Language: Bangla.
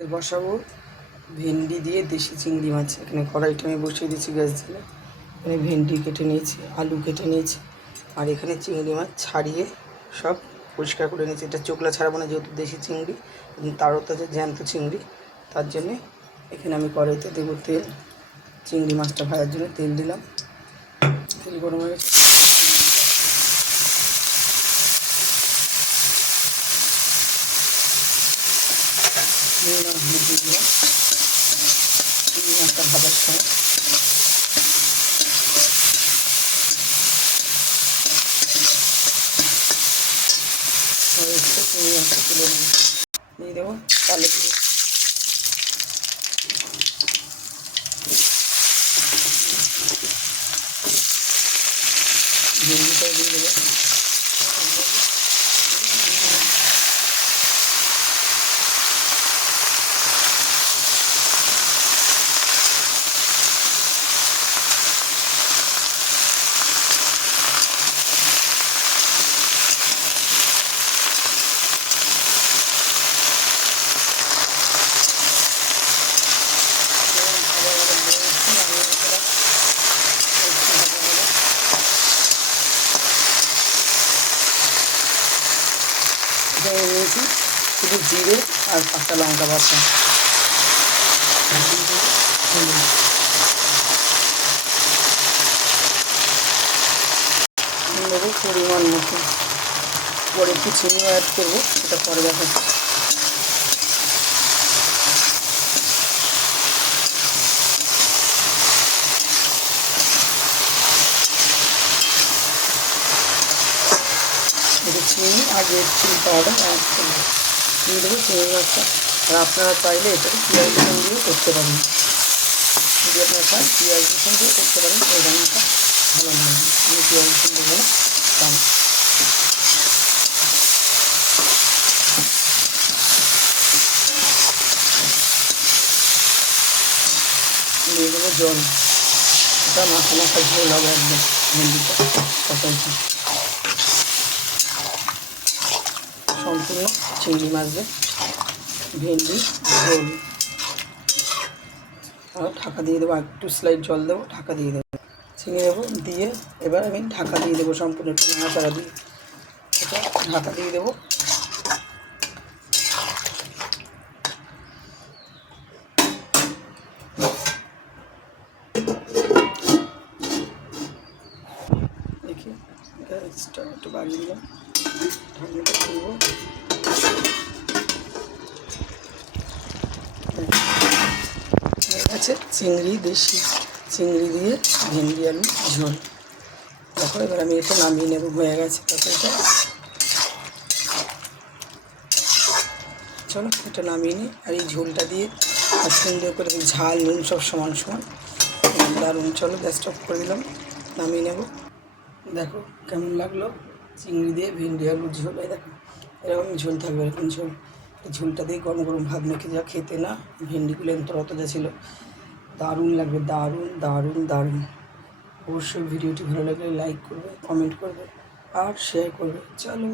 বসাবো ভেন্ডি দিয়ে দেশি চিংড়ি মাছ। এখানে কড়াইটা আমি বসিয়ে দিয়েছি গ্যাস দিয়ে। এখানে ভেন্ডি কেটে নিয়েছি, আলু কেটে নিয়েছি, আর এখানে চিংড়ি মাছ ছাড়িয়ে সব পরিষ্কার করে নিয়েছি। এটা চোখলা ছাড়াবো না, যেহেতু দেশি চিংড়ি, তারও তাজা জ্যান্ত চিংড়ি। তার জন্যে এখানে আমি কড়াইতে দেবো তেল। চিংড়ি মাছটা ভাজার জন্য তেল দিলাম। তেল গরম হয়ে গেছে, হলুদ দিয়ে দিলাম। চিংড়ি মাছটা ভাজার সময় চিংড়ি মাছটা তুলে দিয়ে দেবো কালো দিয়ে। ভেন্ডিটাও দিয়ে দেবো। এখানে নিয়েছি শুধু জিরে আর কাঁচা লঙ্কা বাটা। দেবো পরিমাণ মতো, পরে একটু চিনিও অ্যাড করবো, সেটা পরে দেখাচ্ছি। চিনি আর রেড চিলি পাউডার অ্যাড করবো, দিয়ে দেবো চিংড়ি মাছটা। আর আপনারা চাইলে এটাকে পেঁয়াজ রসুন দিয়েও করতে পারেন। যদি আপনারা চান পেঁয়াজ রসুন দিয়েও করতে পারেন, এই রান্নাটা ভালো লাগবে। আমি পেঁয়াজ রসুন দেবো না, চান। দিয়ে দেবো জল। এটা মাখা মাখা ঝোল হবে একদম ভেন্ডিটা তখন। সম্পূর্ণ চিংড়ি মাছ দিয়ে ভেন্ডি ঝোল। আর ঢাকা দিয়ে দেবো, একটু স্লাইড জল দেবো, ঢাকা দিয়ে দেবো, চিনি দেবো, দিয়ে এবার আমি ঢাকা দিয়ে দেবো সম্পূর্ণ, একটু নাড়াচাড়া দিয়ে এটা ঢাকা দিয়ে দেবো। দেখি গ্যাসটা একটু বাড়িয়ে দিলাম, ঢাকনাটা খুলবো। আছে চিংড়ি, দেশি চিংড়ি দিয়ে ভেন্ডি আলু ঝোল। দেখো এবার আমি এটা নামিয়ে নেবো, হয়ে গেছে তরকারিটা। চলো এটা নামিয়ে নিই, আর এই ঝোলটা দিয়ে আর সুন্দর করে ঝাল নুন সব সমান সমান, দারুণ। চলো গ্যাসটা অফ করে দিলাম, নামিয়ে নেব। দেখো কেমন লাগলো চিংড়ি দিয়ে ভেন্ডি আলু ঝোল। এই দেখো এরকম ঝোল থাকবে, এরকম ঝোল। এই ঝোলটা দিয়ে গরম গরম ভাত মেখে যা খেতে না, ভেন্ডিগুলো অত যা ছিল, দারুণ লাগবে, দারুণ দারুণ দারুণ। অবশ্যই ভিডিওটি ভালো লাগলে লাইক করবে, কমেন্ট করবে আর শেয়ার করবে। চলো।